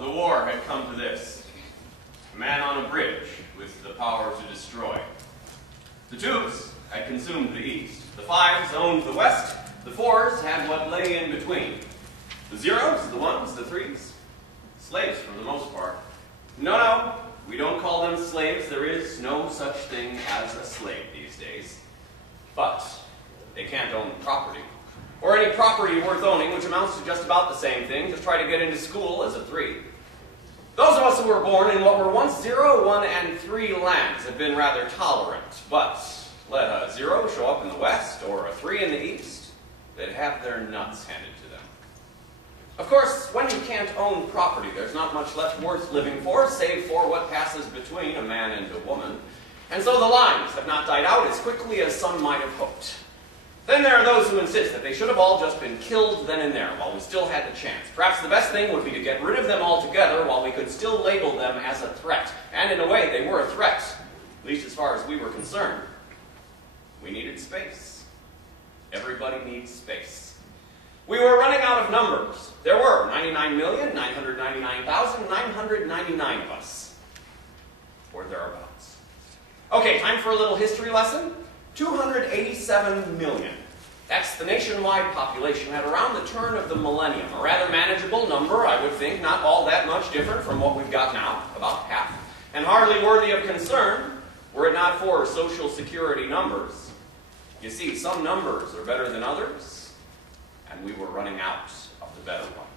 the war had come to this. A man on a bridge with the power to destroy. The twos had consumed the east. The fives owned the west. The fours had what lay in between. The zeros, the ones, the threes, slaves for the most part. No, we don't call them slaves. There is no such thing as a slave these days. But they can't own property, or any property worth owning, which amounts to just about the same thing. Just try to get into school as a 3. Those of us who were born in what were once 0, 1, and 3 lands have been rather tolerant, but let a 0 show up in the west, or a 3 in the east, they'd have their nuts handed to them. Of course, when you can't own property, there's not much left worth living for, save for what passes between a man and a woman. And so the lines have not died out as quickly as some might have hoped. Then there are those who insist that they should have all just been killed then and there while we still had the chance. Perhaps the best thing would be to get rid of them altogether while we could still label them as a threat. And in a way, they were a threat, at least as far as we were concerned. We needed space. Everybody needs space. We were running out of numbers. There were 99,999,999 of us. Or thereabouts. Okay, time for a little history lesson. 287 million. That's the nationwide population at around the turn of the millennium. A rather manageable number, I would think, not all that much different from what we've got now, about half. And hardly worthy of concern, were it not for Social Security numbers. You see, some numbers are better than others, and we were running out of the better ones.